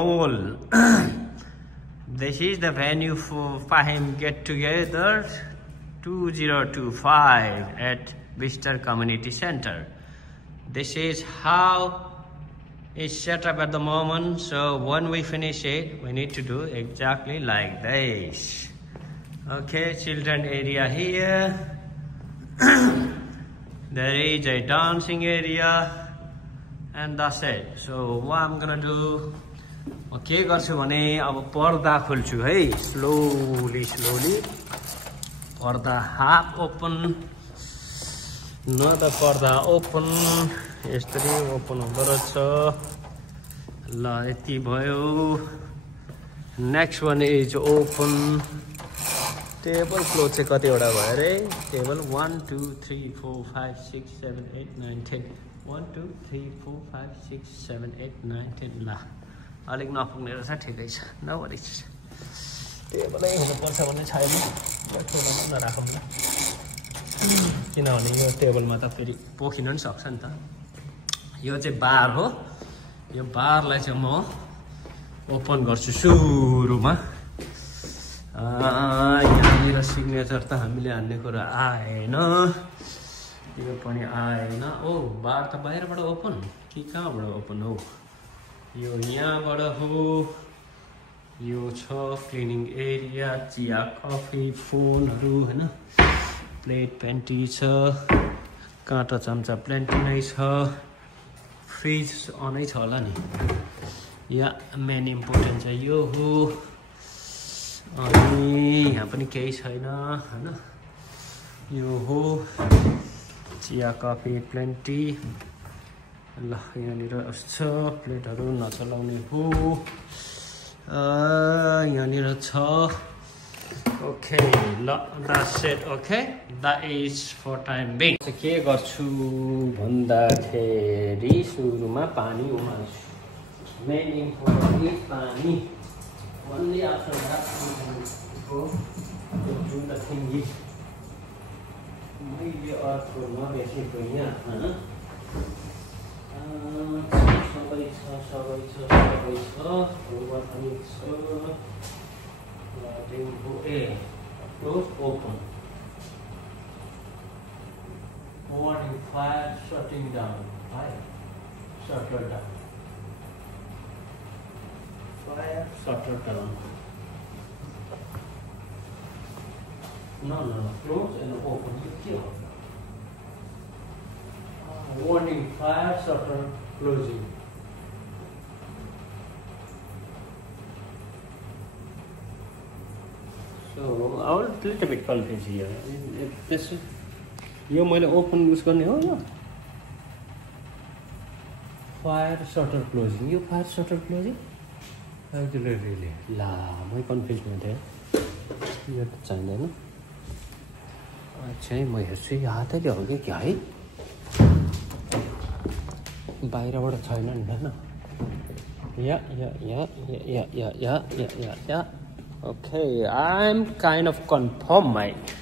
Seoul. This is the venue for Fahim Get Together 2025 at Vista Community Center. This is how it's set up at the moment. So when we finish it, we need to do exactly like this. Okay, children area here. There is a dancing area, and that's it. So what I'm gonna do, okay, गर्छु भने अब पर्दा खोल्छु है, slowly पर्दा half open, another पर्दा open, यसरी open हुँदो रहेछ ल यति भयो. Next one is open. Table close चाहिँ कतिवटा भयो रे? Table 1 2 3 4 5 6 7 8 9 10. 1 2 3 4 5 6 7 8 9 10 ल अलिक नपुग्ने रहेछ, ठिकै छ, नो वरिज. टेबलै हुनुपर्छ भन्ने छैन, ठुलोमा नराखौँ ल, किनभने यो टेबलमा त फेरि पोखिन पनि सक्छ नि त. यो चाहिँ बार हो, यो बारलाई चाहिँ म ओपन गर्छु सुरुमा. यहाँनिर सिग्नेचर त हामीले हान्ने कुरा आएन, यो पनि आएन. ओ बार त बाहिरबाट ओपन कि कहाँबाट ओपन हो? यो यहाँबाट हो. यो छ क्लिनिङ एरिया, चिया कफी फोनहरू हैन, प्लेट पेन्टी छ, काँटा चम्चा प्लेन्टी नै छ, फ्रिज अनै छ होला नि. या मेन इम्पोर्टेन्ट चाहिँ यो हो. अनि यहाँ पनि केही छैन हैन, यो हो चिया कफी प्लेन्टी. ल यहाँनिर छ प्लेटहरू नचलाउने हो, यहाँनिर छ. ओके ल, that's it. Okay, that is for time being. के गर्छु भन्दाखेरि सुरुमा पानी उमाल्छु. मेन इम्पोर्टेन्ट इज पानी. Only after that we can go to do the thing. मैले अर्को नदेखेको यहाँ सबै छ ढोका पनि छ. Close open. Warning, fire shutting down. Fire shutter down. Fire shutter down. No. Close and open. Warning, fire shutter closing. So I was a little bit confused here. This यो मैले ओपन युज गर्ने हो यो. Fire shutter closing. यो fire shutter closing actually ला मै confuse हुन्थेँ. यो त चाहिँदैन. अच्छा म हेर्छु यो हातैले हो कि क्या है, बाहिरबाट छैन नि हैन. या Okay, I'm kind of confirmed, mate.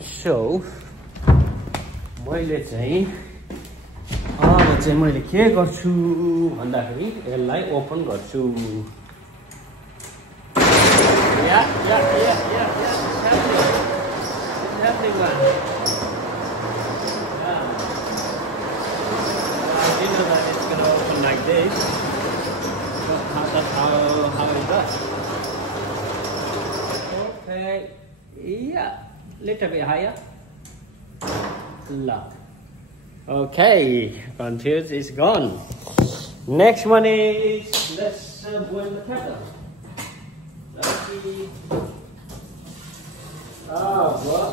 So मैले चाहिँ अब चाहिँ मैले के गर्छु भन्दाखेरि यसलाई ओपन गर्छु. I didn't know that it's gonna open like this. That's how it does. Okay, yeah, little bit higher. Lock. Okay, confused is gone. Next one is let's boil the kettle. Let's see. Well.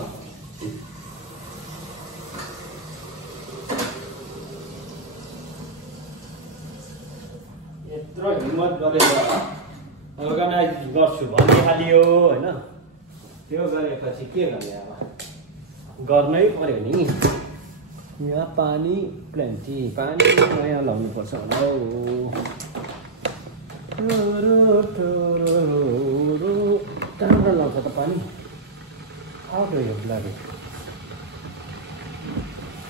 यत्रो हिम्मत गरेर organise गर्छु भनिहालियो हैन. त्यो गरेपछि के गर्ने, अब गर्नै पर्यो नि. यहाँ पानी प्लेन्टी, पानी नयाँ लाउनु पर्छ होला हौ. कहाँबाट लाउँछ त पानी? How do you plug it?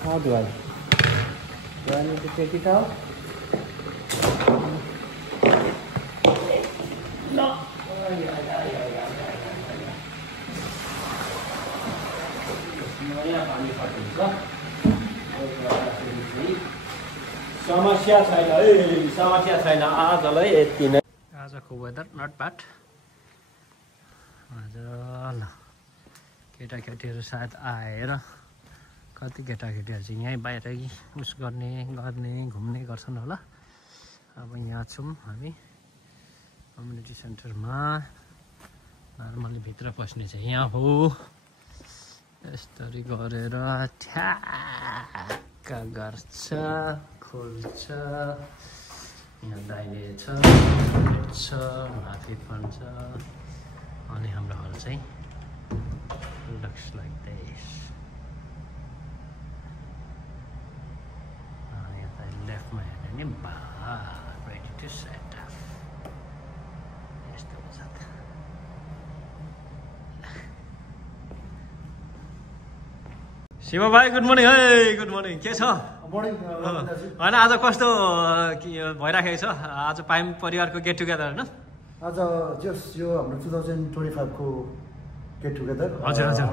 How do I need to take it out? नयाँ पानी फाटिन्छ। समस्या छैन है, समस्या छैन। आजलाई यति नै। आजको वेदर नट ब्याड। आज ल केटाकेटीहरू सायद आएर कति केटाकेटीहरू चाहिँ यहीँ बाहिरै उस गर्ने घुम्ने गर्छन् होला। अब यहाँ छौँ हामी कम्युनिटी सेन्टरमा। नर्मली भित्र पस्ने चाहिँ यहाँ हो। यसरी गरेर ठ्याक्क गर्छ, खोल्छ। यहाँ दाहिने छ, माथि पनि छ। अनि हाम्रो हल चाहिँ looks like this. I left my hand in bar, ready to set up. Yes, that was it. Shiv भाइ गुड मर्निङ है, गुड मर्निङ। के छ? होइन आज कस्तो भइराखेको छ? आज पाइम परिवारको गेट टुगेदर होइन? आज जस्ट यो हाम्रो 2025 को गेट टुगेदर। हजुर हजुर,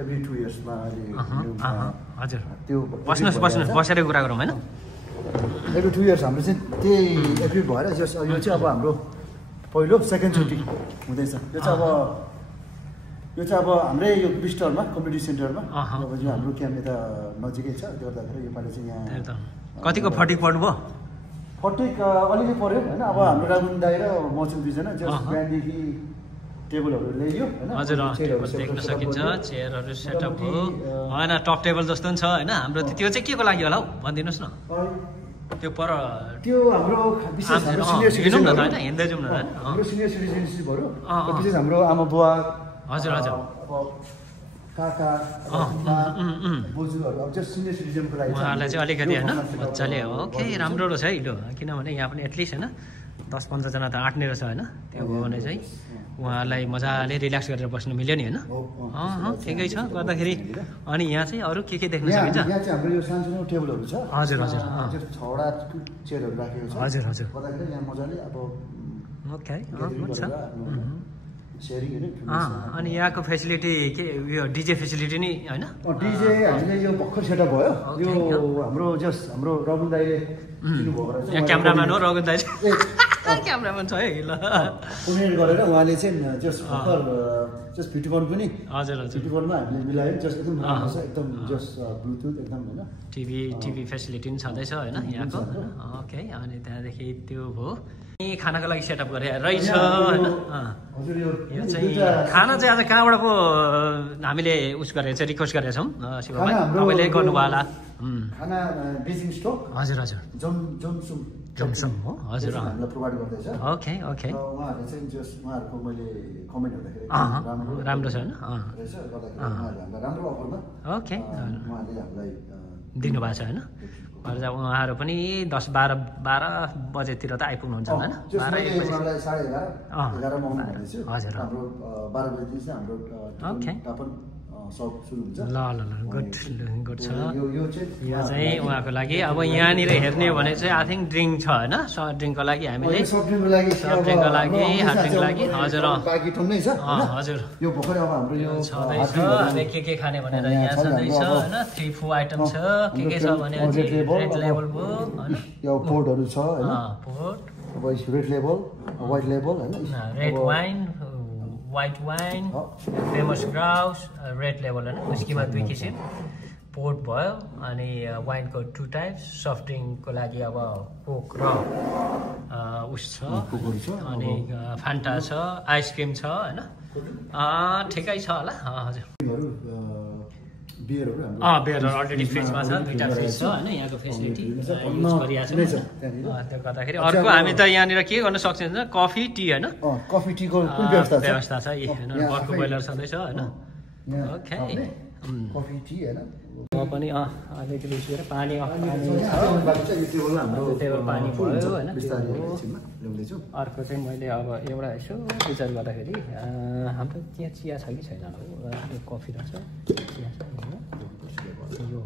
एभ्री 2 इयर्समा अहिले हजुर त्यो बस्नुहोस् बसेर कुरा गरौँ होइन? एभ्री 2 इयर्स हाम्रो चाहिँ त्यही एग्री भएर जस्ट यो चाहिँ अब हाम्रो पहिलो सेकेन्ड छुट्टी हुँदैछ। यो चाहिँ अब हाम्रै यो बिस्टरमा कम्युनिटी सेन्टरमा अब यो हाम्रो क्याम्प यता नजिकै छ। त्यो गर्दाखेरि योपालि चाहिँ यहाँ कतिको फटिक पर्नुभयो? फटिक अलिअलि पऱ्यो होइन। अब हाम्रो रामुन दाइ र म चाहिँ दुईजना जस्ट बिहानदेखि टेबलहरू ल्याइयो होइन। हजुर, टेबल देख्न सकिन्छ, चेयरहरू सेटअप हो होइन? टप टेबल जस्तो पनि छ होइन? हाम्रो त्यो चाहिँ के को लागि होला हौ भनिदिनुहोस् न। त्यो पर त्यो हाम्रो विशेष हिँडौँ न त होइन? हिँड्दै जाउँ न होइन? हाम्रो सिनियर सिटिजनसिपहरू विशेष हाम्रो आमा बुवा, हजुर हजुर, काका बोजूहरू अब जस्ट सिनियर सिटिजनको लागि उहाँहरूलाई चाहिँ अलिकति होइन मजाले ओके राम्रो रहेछ है लु। किनभने यहाँ पनि एटलिस्ट होइन 10-15 जना त आँट्ने रहेछ होइन? त्यो हो भने चाहिँ उहाँहरूलाई मजाले रिल्याक्स गरेर बस्नु मिल्यो नि होइन? ठिकै छ गर्दाखेरि। अनि यहाँ चाहिँ अरू के देख्न सकिन्छ? यहाँ चाहिँ हाम्रो यो सानो सानो टेबलहरू छ। हजुर हजुर, 6वटा चेयरहरू राखेको छ। हजुर हजुर, गर्दाखेरि यहाँ मजाले अब ओके हुन्छ। सेयरिङ होइन। अनि यहाँको फेसिलिटी के उयो डिजे फेसिलिटी नि होइन? डिजे हामीले यो भर्खर सेटअप भयो। यो हाम्रो जस्ट हाम्रो रघुन दाइले दिनुभएको रहेछ। यहाँ क्यामराम्यान हो रघुन दाइ चाहिँ क्यामराम्यान छ है ल। कोर्डिनेट गरेर उहाँले चाहिँ जस्ट भर्खर जस्ट भिडियोकन पनि हजुर हजुर भिडियोकनमा हामीले मिलायौँ। जस्ट एकदम राम्रो छ, एकदम जस्ट ब्लुटुथ एकदम होइन। टिभी फेसिलिटी पनि छँदैछ होइन यहाँको? ओके। अनि त्यहाँदेखि त्यो हो खानाको लागि सेटअप गरे रहेछ होइन? यो चाहिँ खाना चाहिँ आज कहाँबाट पो हामीले उस गरेर चाहिँ रिक्वेस्ट गरेका छौँ शिव भाइ? तपाईँले गर्नुभयो होला। खाना बेजिङ स्टोक हजुर हजुर, जमसम हो हजुर, हामीलाई प्रोभाइड गर्दैछ। Okay okay. उहाँहरूले चाहिँ जस्ट उहाँहरूको मैले कमेन्ट हेर्दाखेरि राम्रो छ होइन? रहेछ, गर्दाखेरि उहाँहरूले हामीलाई राम्रो अफरमा ओके उहाँले हामीलाई दिनुभएको छ होइन? उहाँहरू पनि 10-12 बजेतिर त आइपुग्नुहुन्छ होइन? 11:30 मा भन्दैछु। हजुर, हाम्रो 12 बजेदेखि चाहिँ हाम्रो ओके सर्भ सुरु हुन्छ। ल गुड छ। यो चाहिँ उहाँको लागि। अब यहाँनिर हेर्ने हो भने चाहिँ आई थिङ्क ड्रिङ्क छ होइन? सफ्ट ड्रिङ्कको लागि हामीले सफ्ट ड्रिङ्कको लागि हार्ड ड्रिङ्कको लागि हजुर हजुर यो भर्खर अब हाम्रो यो छँदैछ। अनि के खाने भनेर यहाँ छँदैछ होइन? 3-4 आइटम छ। के छ भने रेड लेभल भयो होइन? यो पोर्टहरू छ होइन? पोर्ट अब रेड लेभल, व्हाइट लेभल होइन? Red wine, white wine, famous grouse, red level होइन? उस्कीमा 2 किसिम पोर्ट भयो। अनि वाइनको 2 टाइप्स। सफ्ट ड्रिङ्कको लागि अब कोक र उस छ। अनि फान्टा छ, आइसक्रिम छ होइन? ठिकै छ होला हजुर। बियरहरू अलरेडी फ्रिजमा छ, 2टा फ्रिज छ होइन? यहाँको फेसिलिटी युज गरिरहेको छ। त्यो गर्दाखेरि अर्को हामी त यहाँनिर के गर्न सक्छौँ? कफी टी होइन? कफी टीको व्यवस्था छ होइन? बर्को बोइलर छँदैछ होइन? ओके कफी टी होइन? म पनि अलिकति उस गरेर पानी टेबल पानी भयो होइन? अर्को चाहिँ मैले अब एउटा यसो विचार गर्दाखेरि हाम्रो त्यहाँ चिया छ कि छैन? कफी रहेछ, चिया छ यो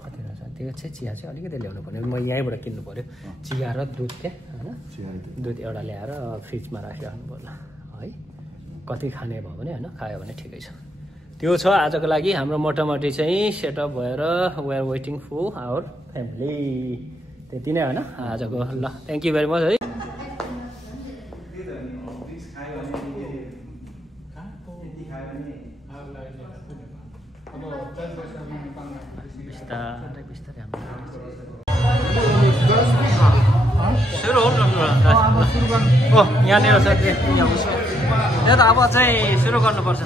कति रहेछ? त्यो चाहिँ चिया चाहिँ अलिकति ल्याउनु पर्ने। म यहीँबाट किन्नु पऱ्यो चिया र दुध क्या होइन? दुध एउटा ल्याएर फ्रिजमा राखिराख्नु पर्ला है? कति खाने भयो भने होइन? खायो भने ठिकै छ। त्यो छ आजको लागि हाम्रो मोटामोटी चाहिँ सेटअप भएर we are waiting for our family. त्यति नै होइन आजको। ल थ्याङ्क यू भेरी मच है। बिस्तारै बिस्तारै सुरु हो न। ओ यहाँनिर छ यहाँ त अब चाहिँ सुरु गर्नुपर्छ।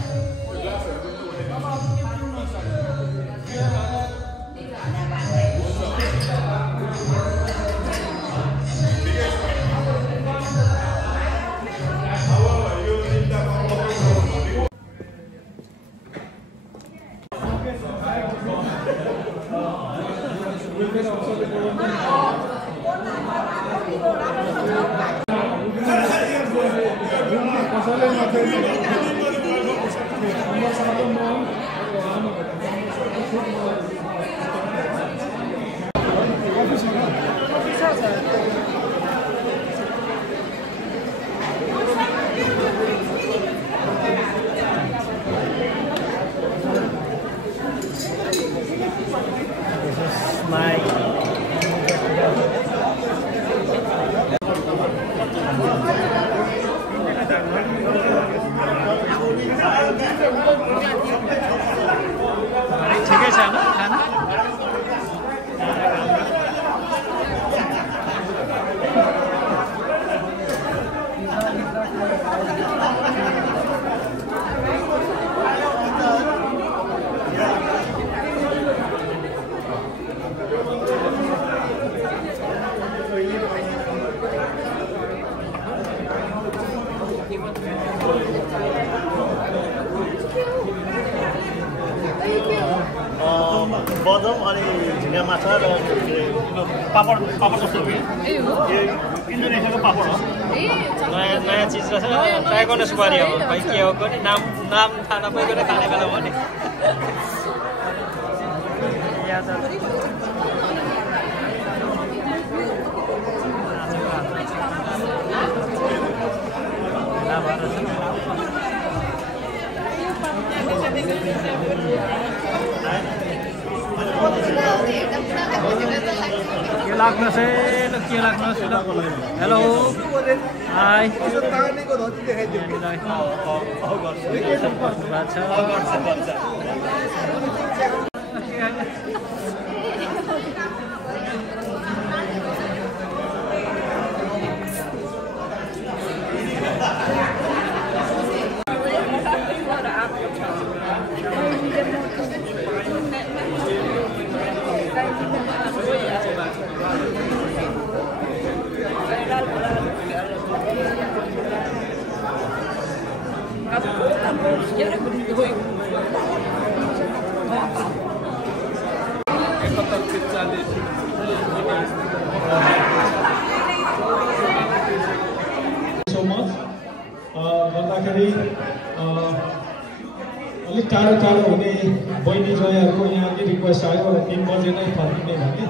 ठिकै छ खाना बदम अनि झिँगा माछा र पापड जस्तो हो। इन्डोनेसियाको पापड हो। नयाँ नयाँ चिज रहेछ ट्राई गर्नुहोस् पऱ्यो अब खै के हो पनि नाम थाहा नपाइकन खाने बेला हो नि। के लाग्नुहोस् है ल के लाग्नुहोस् ल। हेलो हाई गर्दाखेरि अलिक टाढो टाढो हुने बहिनी जोयाहरूको यहाँ के रिक्वेस्ट आयो 3 बजे नै फर्किने भने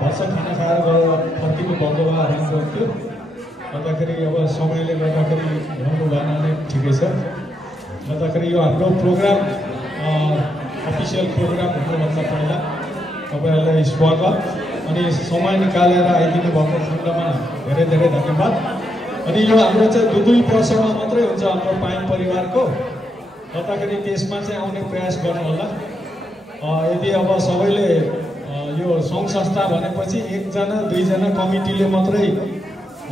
भर्सा खाना खाएर गएर फर्किनु भएको भए राम्रो हुन्थ्यो। गर्दाखेरि अब समयले गर्दाखेरि भ्याउनु भएन भने ठिकै छ। गर्दाखेरि यो हाम्रो प्रोग्राम अफिसियल प्रोग्राम हुनुभन्दा पहिला तपाईँहरूलाई स्वागत अनि समय निकालेर आइदिनु भएको खण्डमा धेरै धेरै धन्यवाद। अनि यो हाम्रो चाहिँ 2 वर्षमा मात्रै हुन्छ हाम्रो पाइन परिवारको। गर्दाखेरि त्यसमा चाहिँ आउने प्रयास गर्नु होला। यदि अब सबैले यो सङ्घ संस्था भनेपछि 1 जना 2 जना कमिटीले मात्रै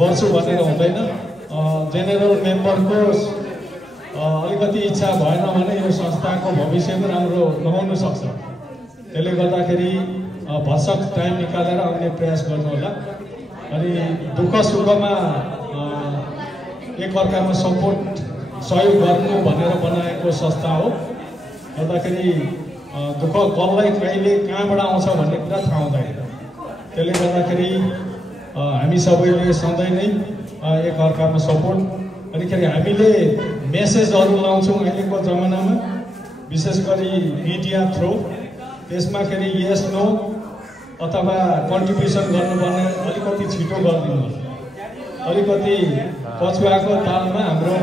गर्छु भनेर हुँदैन। जेनरल मेम्बरको अलिकति इच्छा भएन भने यो संस्थाको भविष्य पनि राम्रो नहुन सक्छ। त्यसले गर्दाखेरि भरसक टाइम निकालेर आउने प्रयास गर्नु होला। अनि दुःख सुखमा एक अर्कामा सपोर्ट सहयोग गर्नु भनेर बनाएको संस्था हो। गर्दाखेरि दुःख कसलाई कहिले कहाँबाट आउँछ भन्ने कुरा थाहा हुँदैन। त्यसले गर्दाखेरि हामी सबैले सधैँ नै एक अर्कामा सपोर्ट अनिखेरि हामीले मेसेजहरू लाउँछौँ अहिलेको जमानामा विशेष गरी मिडिया थ्रु। त्यसमा खेरि यस नो अथवा कन्ट्रिब्युसन गर्नुपर्ने अलिकति छिटो गरिदिनु। अलिकति पछुवाको तालमा हाम्रो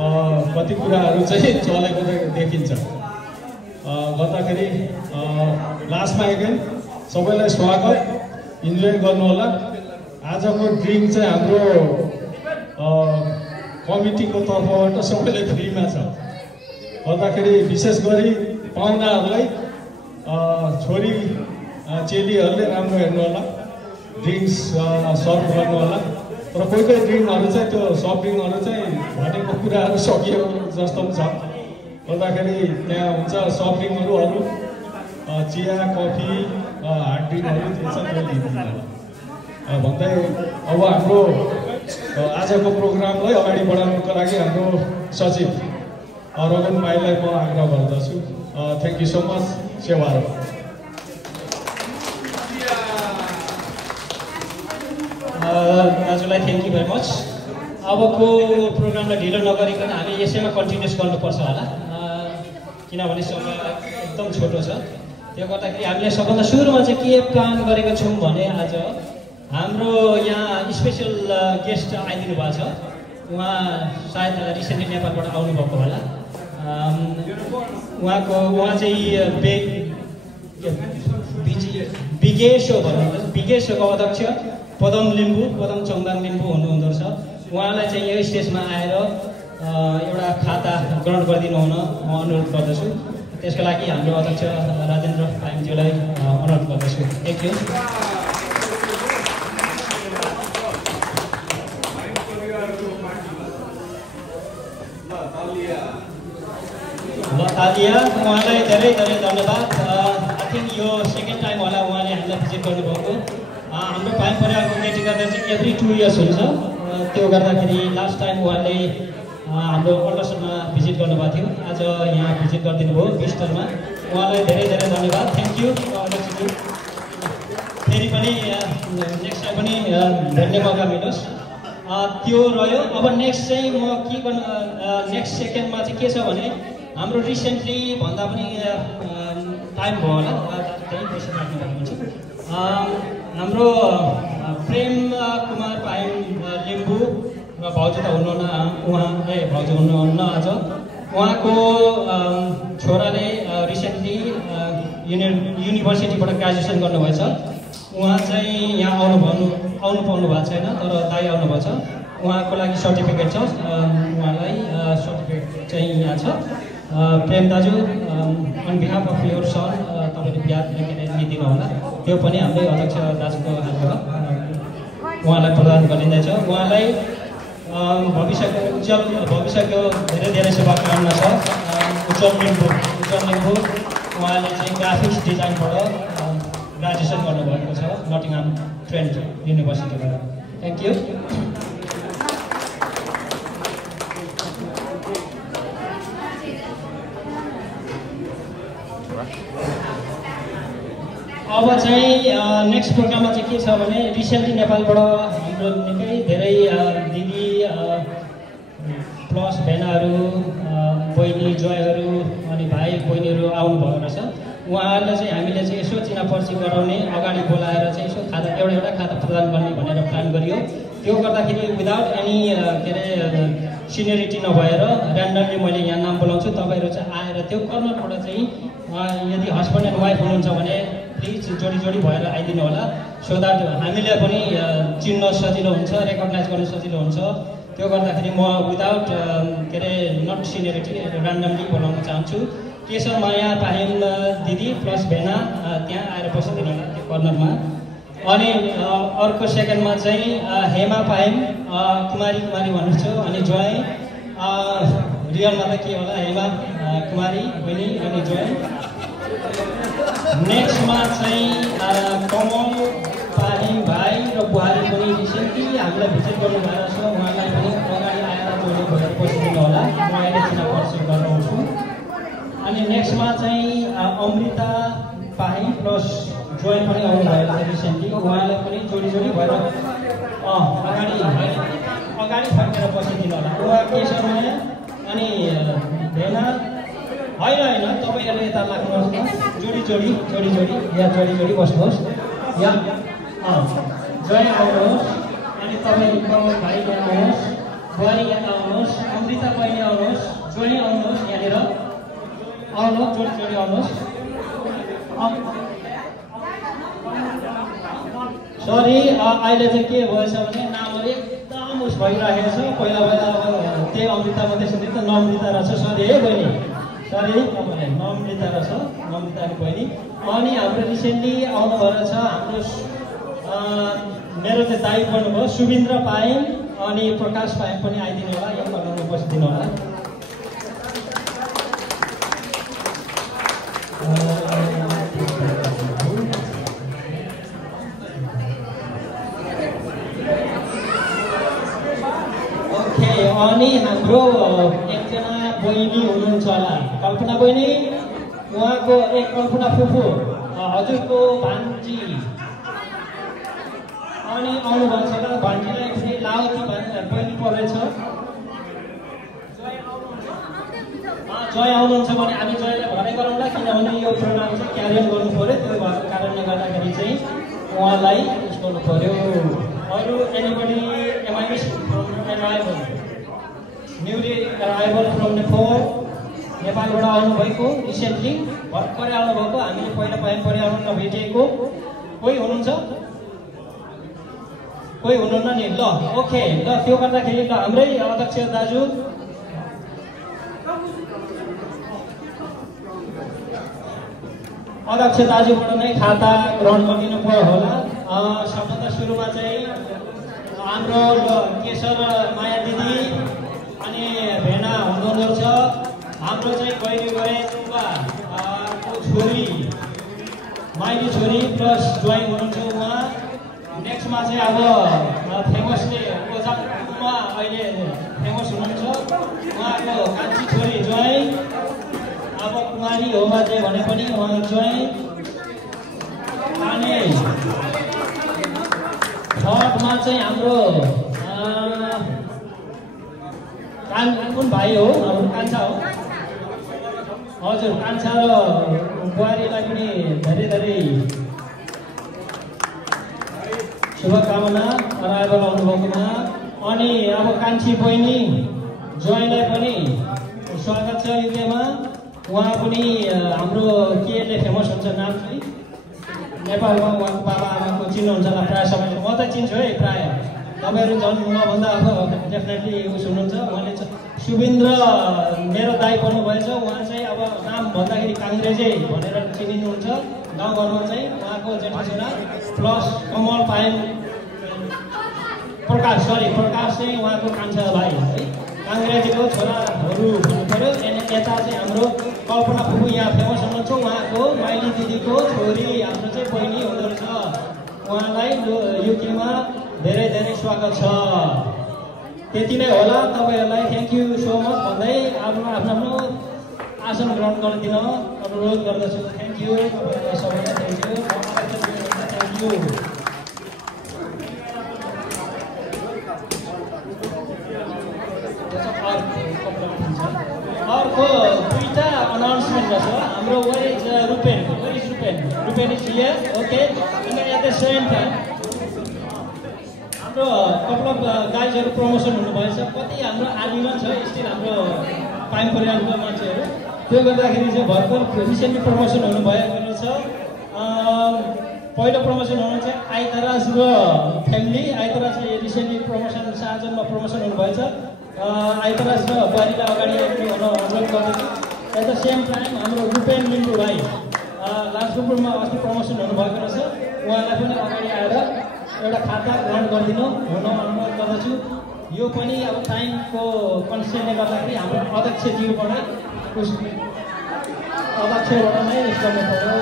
कति कुराहरू चाहिँ चलेको देखिन्छ। गर्दाखेरि लास्टमा एगेन सबैलाई स्वागत, इन्जोय गर्नुहोला। आजको ड्रिङ्क चाहिँ हाम्रो कमिटीको तर्फबाट सबैले फ्रीमा छ। गर्दाखेरि विशेष गरी पाहुनाहरूलाई छोरी चेलीहरूले राम्रो हेर्नुहोला, ड्रिङ्क्स सर्भ गर्नुहोला। र कोही कोही ड्रिङ्कहरू चाहिँ त्यो सफ्ट ड्रिङ्कहरू चाहिँ भनेको कुराहरू सकिएको जस्तो पनि छ। गर्दाखेरि त्यहाँ हुन्छ सफ्ट ड्रिङ्कहरू अरू चिया कफी हार्ड ड्रिङ्कहरू त्यो चाहिँ त्यो लिनु भन्दै अब हाम्रो आजको प्रोग्रामलाई अगाडि बढाउनुको लागि हाम्रो सचिव रगन भाइलाई म आग्रह गर्दछु। Thank you so much. सेवा दाजुलाई थ्याङ्क यू भेरी मच। अबको प्रोग्रामलाई ढिलो नगरिकन हामी यसैमा कन्टिन्युस गर्नुपर्छ होला, किनभने समय एकदम छोटो छ। त्यो गर्दाखेरि हामीले सबभन्दा सुरुमा चाहिँ के प्लान गरेका छौँ भने आज हाम्रो यहाँ स्पेसल गेस्ट आइदिनु भएको छ। उहाँ सायद रिसेन्टली नेपालबाट आउनुभएको होला। उहाँ चाहिँ बिगेसो भनौँ, बिगेसोको अध्यक्ष पदम चौदाङ लिम्बू हुनुहुँदो रहेछ। उहाँलाई चाहिँ यो स्टेजमा आएर एउटा खाता ग्रहण गरिदिनु हुन म अनुरोध गर्दछु। त्यसको लागि हाम्रो अध्यक्ष राजेन्द्र पाइमज्यूलाई अनुरोध गर्दछु। Thank you. तालिया उहाँलाई धेरै धेरै धन्यवाद। आई थिङ्क यो सेकेन्ड टाइम होला उहाँले हामीलाई भिजिट गर्नुभएको। हाम्रो पाइम परिवारको गेट टुगेदर चाहिँ एभ्री 2 इयर्स हुन्छ। त्यो गर्दाखेरि लास्ट टाइम उहाँले हाम्रो अल्ट्रासाउन्डमा भिजिट गर्नुभएको थियो। आज यहाँ भिजिट गरिदिनु भयो बिस्टरमा। उहाँलाई धेरै धेरै धन्यवाद। थ्याङ्क यू अध्यक्षज्यू। फेरि पनि नेक्स्ट टाइम पनि भेट्ने मौका मिलोस्। त्यो रह्यो। अब नेक्स्ट चाहिँ म के गर्नु, नेक्स्ट सेकेन्डमा चाहिँ के छ भने हाम्रो रिसेन्टली भन्दा पनि टाइम भयो होला, त्यही पैसा राख्नुभएको हुन्छ। हाम्रो प्रेम कुमार पाइम लिम्बू र भाउजू त हुनुहुन्न, भाउजू हुनुहुन्न आज। उहाँको छोराले रिसेन्टली युनिभर्सिटीबाट ग्रेजुएसन गर्नुभएछ। उहाँ चाहिँ यहाँ आउनु पाउनु भएको छैन, तर दाइ आउनुभएको छ। उहाँको लागि सर्टिफिकेट छ, उहाँलाई सर्टिफिकेट चाहिँ यहाँ छ। प्रेम दाजु on behalf of your son तपाईँले बिहा लिइदिनु होला। त्यो पनि हाम्रै अध्यक्ष दाजुको हातबाट उहाँलाई प्रदान गरिँदैछ। उहाँलाई भविष्यको उज्जवल भविष्यको धेरै धेरै शुभकामना छ। उज्जवल लिम्बू उहाँले चाहिँ ग्राफिक्स डिजाइनबाट ग्रेजुएसन गर्नुभएको छ नटिङहाम ट्रेन्ट युनिभर्सिटीबाट। Thank you. अब चाहिँ नेक्स्ट प्रोग्राममा चाहिँ के छ भने रिसेन्टली नेपालबाट हाम्रो निकै धेरै दिदी प्लस भेनाहरू, बहिनी जोयहरू अनि भाइ बहिनीहरू आउनुभएको रहेछ। उहाँहरूलाई चाहिँ हामीले चाहिँ यसो चिनापर्ची गराउने, अगाडि बोलाएर चाहिँ यसो खाता एउटा खाता प्रदान गर्ने भनेर प्लान गरियो। त्यो गर्दाखेरि विदाउट एनी के अरे सिनियरिटी नभएर ऱ्यान्डमली मैले यहाँ नाम बोलाउँछु। तपाईँहरू चाहिँ आएर त्यो कर्नरबाट चाहिँ यदि हस्बेन्ड एन्ड वाइफ हुनुहुन्छ भने प्लिज जोडी भएर आइदिनु होला, सो द्याट हामीले पनि चिन्न सजिलो हुन्छ, रेकग्नाइज गर्न सजिलो हुन्छ। त्यो गर्दाखेरि म विदाउट के अरे नट सिनियरिटी ऱ्यान्डमली बोलाउन चाहन्छु। केशर माया पाहिम दिदी प्लस भेना त्यहाँ आएर बसिदिनु होला त्यो कर्नरमा। अनि अर्को सेकेन्डमा चाहिँ हेमा पाहिम कुमारी भन्नुहुन्छ। अनि जोय रियलमा त के होला, हेमा कुमारी बहिनी अनि जोय। नेक्स्टमा चाहिँ कमल पाहिम भाइ र बुहारी पनि रिसेन्टली हामीलाई भिजिट गर्नुभएको छ। उहाँलाई पनि अगाडि आएर जोडी भएर बसिदिनु होला, म अहिले चिनापर्ची गराउँछु। अनि नेक्स्टमा चाहिँ अमृता पाहिम प्लस जोय पनि आउनुभएको छ रिसेन्टली। उहाँलाई पनि जोडी भएर अगाडि फर्केर बसिदिनु होला। उहाँ के छ भने अनि भेना होइन तपाईँहरूले यता लाग्नुहोस् न, जोडी या जोडी बस्नुहोस्। या जोय आउनुहोस्। अनि तपाईँ कमल भाइ आउनुहोस्, बुहारी यहाँ आउनुहोस्, अमृता बहिनी आउनुहोस्, जोडी आउनुहोस् यहाँनिर आउनुहोस्, जोडी आउनुहोस्। सरी अहिले चाहिँ के भएछ भने नामहरू एकदम उस भइरहेको छ। पहिला अब त्यही अमृता मात्रै सुन्थ्यो त, नम्रिता रहेछ। सरी है बहिनी, सरी तपाईँलाई नम्रिता रहेछ, नम्रिताको बहिनी। अनि हाम्रो रिसेन्टली आउनुभएको रहेछ हाम्रो मेरो चाहिँ दाइ पर्नुभयो सुबिन्द्र पायङ अनि प्रकाश पायङ पनि आइदिनु होला, यो कलरमा बसिदिनु होला। ओके, अनि हाम्रो एकजना बहिनी हुनुहुन्छ होला, कल्पना बहिनी। उहाँको एक कल्पना फुपू हजुरको भान्जी अनि आउनुभएको छ र भान्जीलाई फेरि लावती बहिनी परेछ। जय आउनुहुन्छ भने हामी जयलाई भनाइ गरौँला, किनभने यो प्रोग्राम चाहिँ क्यारियर गर्नु पऱ्यो। त्यो भएको कारणले गर्दाखेरि चाहिँ उहाँलाई उस गर्नु पऱ्यो। अरू anybody MIS arrival newly arrival from Nepal, नेपालबाट आउनुभएको रिसेन्टली भर्खरै आउनुभएको, हामीले पहिला पर्यावरणमा भेटेको। कोही हुनुहुन्छ? कोही हुनुहुन्न नि? ल ओके, ल त्यो गर्दाखेरि ल हाम्रै अध्यक्ष दाजु दाजुबाट नै खाता ग्रहण गरिदिनु पर्यो होला। सबभन्दा सुरुमा चाहिँ हाम्रो केशर माया दिदी अनि भेना हुनुहुन्छ, हाम्रो चाहिँ गएको छोरी माइली छोरी प्लस ज्वाइँ हुनुहुन्छ उहाँ। नेक्स्टमा चाहिँ अब फेमसले ओजामा अहिले फेमस हुनुहुन्छ उहाँको कान्छी छोरी ज्वाइँ। अब कुमारी होमा चाहिँ भने पनि उहाँ ज्वाइँ। अनि थर्डमा चाहिँ हाम्रो कुन भाइ हो? हाम्रो कान्छा हो। हजुर, कान्छा र बुहारीलाई पनि धेरै धेरै शुभकामना अराइभल आउनुभएकोमा। अनि अब कान्छी बहिनी ज्वाइँलाई पनि स्वागत छ युकेमा। उहाँ पनि हाम्रो केले फेमस हुन्छ नाम चाहिँ नेपालमा। उहाँको बाबा आमाको चिन्नुहुन्छ होला प्रायः सबैले, म त चिन्छु है प्रायः, तपाईँहरू झन् मभन्दा अब डेफिनेटली उस हुनुहुन्छ। उहाँले सुबिन्द्र मेरो दाइ पर्नुभएछ। उहाँ चाहिँ अब नाम भन्दाखेरि काङ्ग्रेजै भनेर चिनिनुहुन्छ गाउँघरमा चाहिँ। उहाँको जेठा छोरा प्लस कमल पायङ प्रकाश चाहिँ उहाँको कान्छा भाइ है, काङ्ग्रेजको छोराहरू भन्नु पऱ्यो। यता चाहिँ हाम्रो कल्पना फुपू यहाँ फेमस हुनुहुन्छ, उहाँको माइली दिदीको छोरी हाम्रो चाहिँ बहिनी हुँदो रहेछ। उहाँलाई युकेमा धेरै धेरै स्वागत छ। त्यति नै होला। तपाईँहरूलाई थ्याङ्क यू सो मच भन्दै आफ्नो आसन ग्रहण गर्न दिन अनुरोध गर्दछु। थ्याङ्क यू तपाईँहरूलाई सबैलाई, थ्याङ्क यू, थ्याङ्क यू। अर्को दुईवटा अनाउन्समेन्ट छ हाम्रो। Where is Rupen is here, okay. At the same time हाम्रो कपल अफ गाइजहरू प्रमोसन हुनुभएछ। कति हाम्रो आदिमा छ स्टिल हाम्रो पाइम परिवारको मान्छेहरू। त्यो गर्दाखेरि चाहिँ भर्खर रिसेन्टली प्रमोसन हुनुभएको रहेछ। पहिलो प्रमोसन हुनुहुन्छ आइतराज र फ्यामिली। आइतराज रिसेन्टली प्रमोसन सार्जनमा प्रमोसन हुनुभएछ। आइतराज र बुहारीलाई अगाडि हुन अनुरोध गर्दछु। एट द सेम टाइम हाम्रो रुपेन लिम्बू भाइ लाजपुरमा अस्ति प्रमोसन हुनुभएको रहेछ। उहाँलाई पनि अगाडि आएर एउटा खाता ग्रहण गरिदिनु हुन अनुरोध गर्दछु। यो पनि अब टाइमको कन्सेन्टले गर्दाखेरि हाम्रो अध्यक्षज्यूबाट नै उस नै गर्नु पऱ्यो।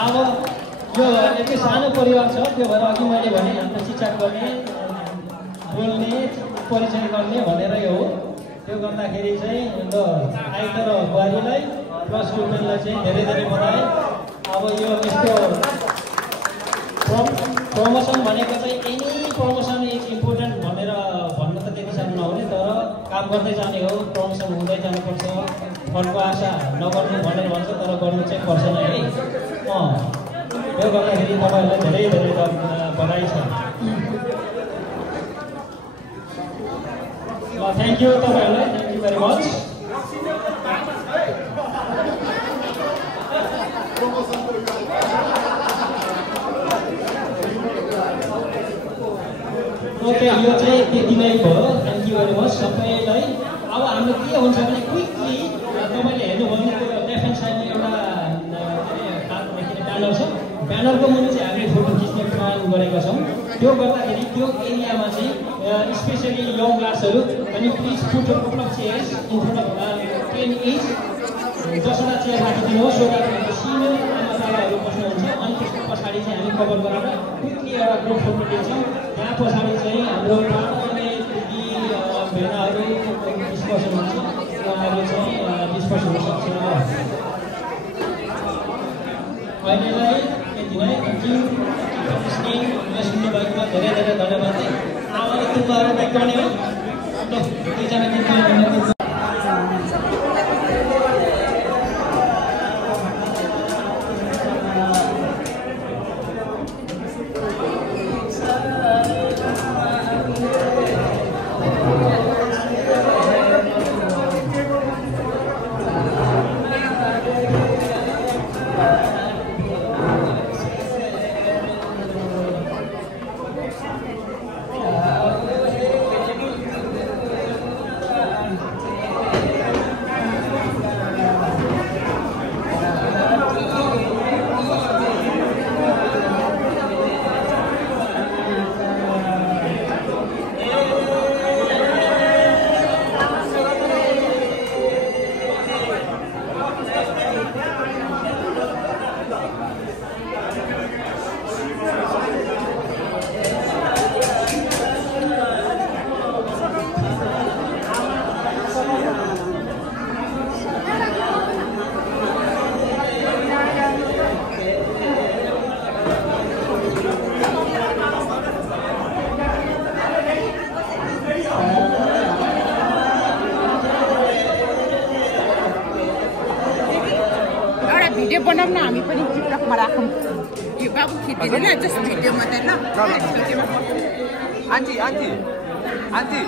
अब यो यति सानो परिवार छ, त्यो भएर अघि मैले भने हाम्रो शिक्षा गर्ने बोल्ने परिचय गर्ने भनेर यो हो। त्यो गर्दाखेरि चाहिँ आइतर बुहारीलाई प्लस रुपेनलाई चाहिँ धेरै धेरै बधाई। अब यो यस्तो प्रमोसन भनेको चाहिँ एनी प्रमोसन इज इम्पोर्टेन्ट भनेर भन्न त त्यति साह्रो नहुने, तर काम गर्दै जाने हो। प्रमोसन हुँदै जानुपर्छ, फलको आशा नगर्नु भनेर भन्छ, तर गर्नु चाहिँ पर्छ नै है। त्यो गर्दाखेरि तपाईँहरूलाई धेरै धेरै बधाई छ। थ्याङ्क यू तपाईँहरूलाई, thank you very much. Okay, यो चाहिँ त्यति नै भयो। थ्याङ्क यू भेरी मच सबैलाई। अब हाम्रो के हुन्छ भने क्विकली तपाईँले हेर्नुभयो भने त्यो लेफ्ट ह्यान्ड साइडमा एउटा ब्यानर छ। ब्यानरको मुनि चाहिँ हामीले फोटो खिच्ने प्लान गरेका छौँ। त्यो गर्दाखेरि त्यो एरियामा चाहिँ स्पेसली यङ क्लासहरू अनि please put a couple of chairs in front of 10 each। 10वटा चेयर राखिदिनुहोस् सो द्याट सिनियर आमा बाबाहरू बस्नुहुन्छ। अनि त्यसको पछाडि चाहिँ हामी कभर गरेर क्विकली एउटा ग्रुप फोटो लिन्छौँ। त्यहाँ पछाडि चाहिँ हाम्रो दिदी भेनाहरू डिस्कसन हुन्छ, उहाँहरू चाहिँ डिस्कस हुनसक्छ। अहिलेलाई यति नै। थ्याङ्क यू सुन्नुभएकोमा धेरै धेरै धन्यवाद। आमाले तुक्काहरू ब्याक गर्ने हो। ल दुईजना गीत भिडियो बनाउन हामी पनि टिकटकमा राखौँ। यो बाबु खिच्दिँदैन जस्ट भिडियो मात्रै ल। आन्टी आन्टी आन्टी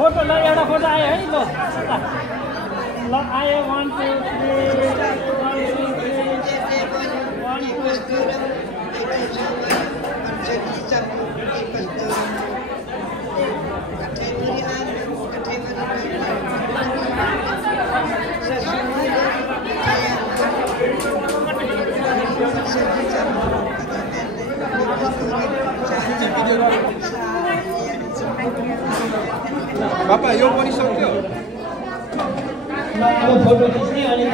फोटो ल एउटा फोटो आयो है। ल आयो 1 2 पापा यो पनि सक्यो। अब फोटो खिच्ने अनि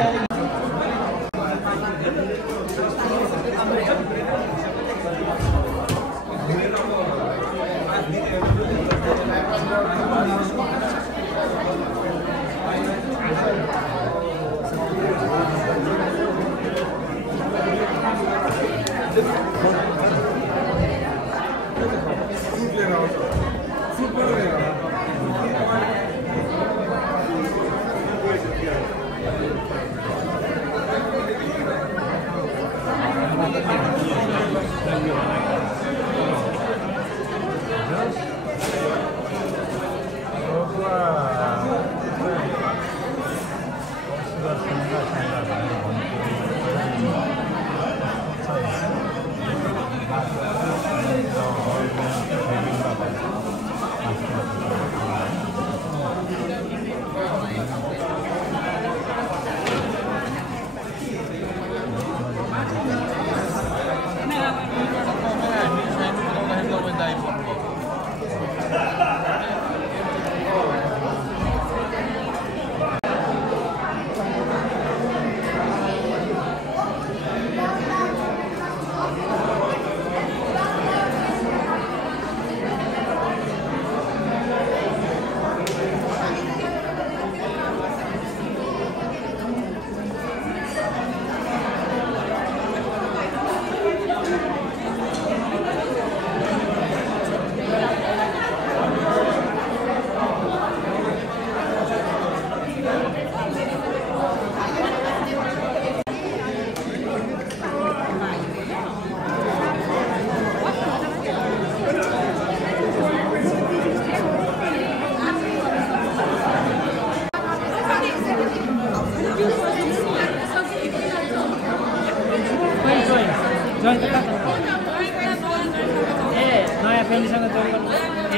तपाईँसँग जोइन गर्नु ए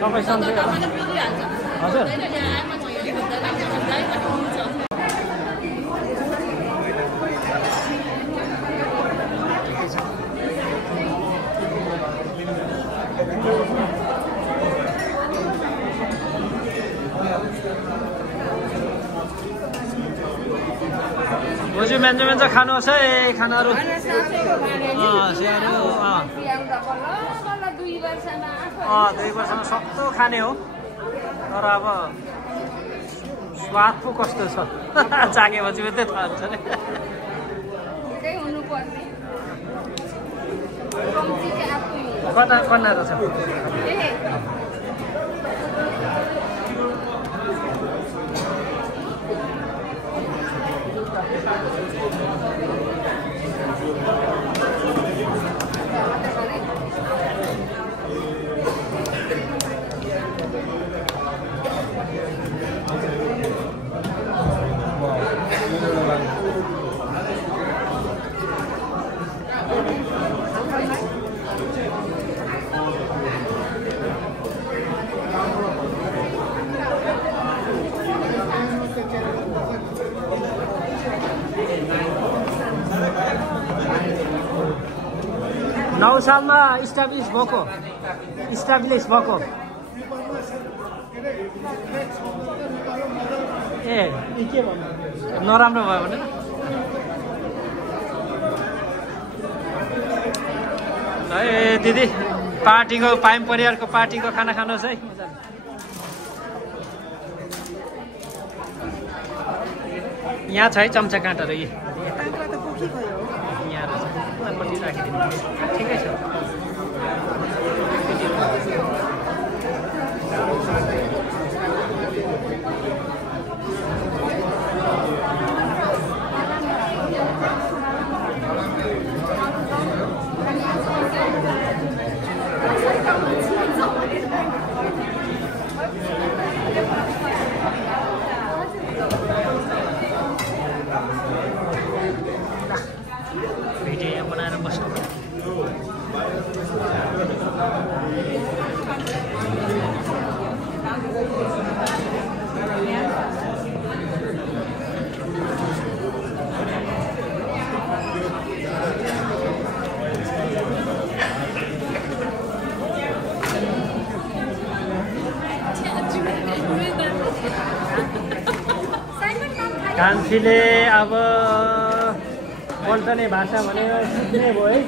तपाईँ सँगै हजुर बोजू मेन्जो मेन्जो खानुहोस् है खानाहरू स्याहारो 2 वर्षमा सक्दो खाने हो तर अब स्वाद पो कस्तो छ चाकेपछि मात्रै थाहा हुन्छ नि कता कन्ना रहेछ नौ सालमा इस्टाब्लिस भएको ए के भन्नु नराम्रो भयो भने है दिदी पार्टीको पाइम परिवारको पार्टीको खाना खानुहोस् है यहाँ छ है चम्चा काँटाहरू यहाँ रहेछ राखिदिनु ठिकै छ भिडियो बनाएर बस्नु कान्छीले अब पल्टने भाषा भनेर कुद्ने भयो है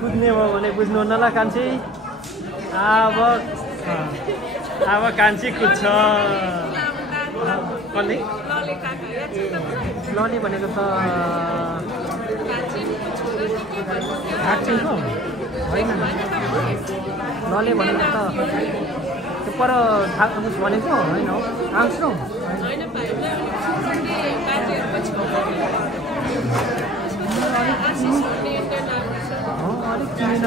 कुद्ने भयो भने बुझ्नुहुन्न ल कान्छी अब कान्छी कुद्छ कसले लली भनेको त घाटसिङको होइन लले भनेको त त्यो पर भनेको होइन आउँछु अलिक चिनिन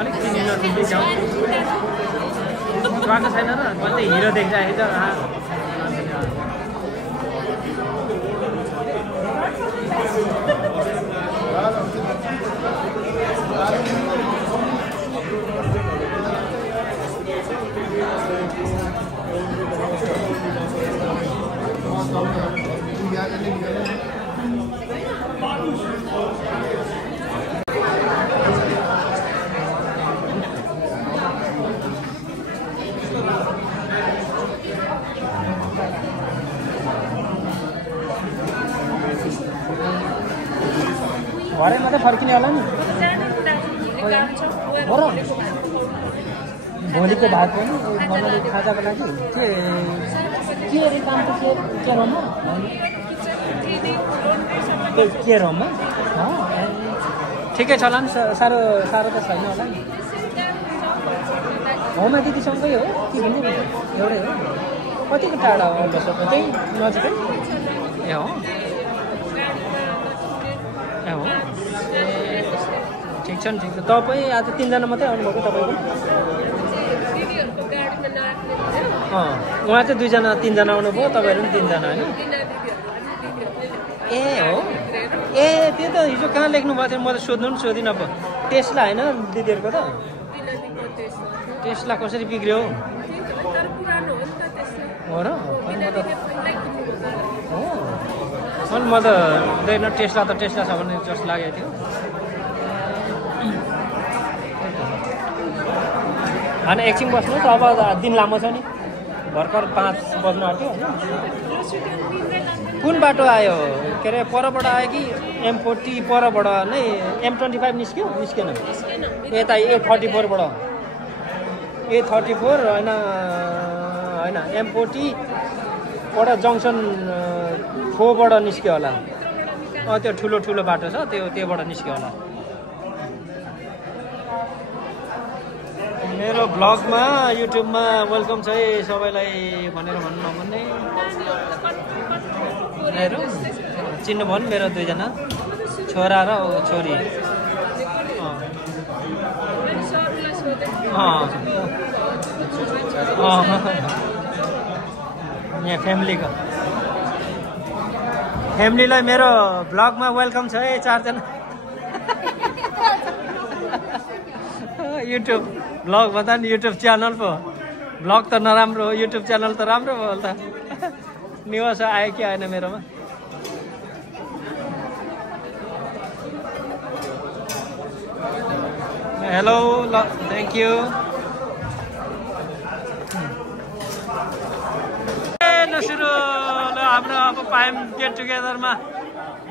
अलिक चिनिन गएको छैन र कतै हिरो देख्दा घरै मात्रै फर्किने होला नि भोलिको भात पनि बनाउने खाजाको लागि के अरे काम त के रममा के रममा ठिकै छ होला नि साह्रो त छैन होला नि होमा दिदीसँगै हो कि भन्ने एउटै हो कतिको टाढा हो त्यही नजिकै ए हो ठिक छ नि ठिक छ तपाईँ आज 3 जना मात्रै आउनुभएको तपाईँको उहाँ चाहिँ 2 जना 3 जना आउनुभयो तपाईँहरू पनि 3 जना होइन ए हो ए त्यो त हिजो कहाँ लेख्नु भएको थियो म त सोध्नु पनि सोधिनँ पो टेस्ला होइन दिदीहरूको त टेस्ला कसरी बिग्रियो हो र अनि म त हुँदैन टेस्ला त टेस्ला छ भने जस्तो लागेको थियो होइन एकछिन बस्नु त अब दिन लामो छ नि भर्खर 5 बज्नु आँट्यो कुन बाटो आयो के अरे परबाट आयो कि M40 परबाट नै M25 निस्केन यता A34 बाट A34 होइन M40 बाट जङ्सन 4 बाट निस्क्यो होला त्यो ठुलो बाटो छ त्योबाट निस्क्यो होला मेरो ब्लगमा युट्युबमा वेलकम छ है सबैलाई भनेर भन्नु नभन्ने मेरो चिन्नुभयो नि मेरो 2 जना छोरा र छोरी यहाँ फ्यामिलीलाई मेरो ब्लगमा वेलकम छ है 4 जना युट्युब ब्लग भन्दा नि युट्युब च्यानल पो ब्लग त नराम्रो हो युट्युब च्यानल त राम्रो भयो त निवास आयो कि आएन मेरोमा हेलो ल थ्याङ्क यू सुरु ल हाम्रो अब पायौँ गेट टुगेदरमा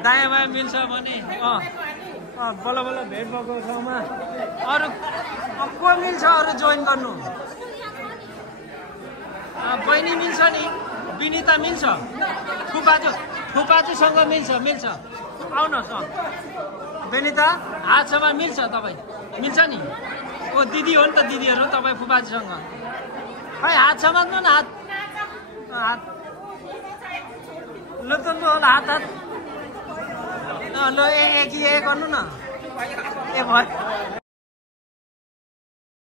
दायाँ बायाँ मिल्छ भने बल्ल भेट भएको ठाउँमा अरू को मिल्छ अरू जोइन गर्नु बहिनी मिल्छ नि विनिता मिल्छ फुपाजुसँग मिल्छ आउनुहोस् विनिता हातसम्म मिल्छ तपाईँ मिल्छ नि ओ दिदी हो नि त दिदीहरू तपाईँ फुपाजुसँग खै हातसम्म न हात ल त हात ल ए गर्नु न ए भयो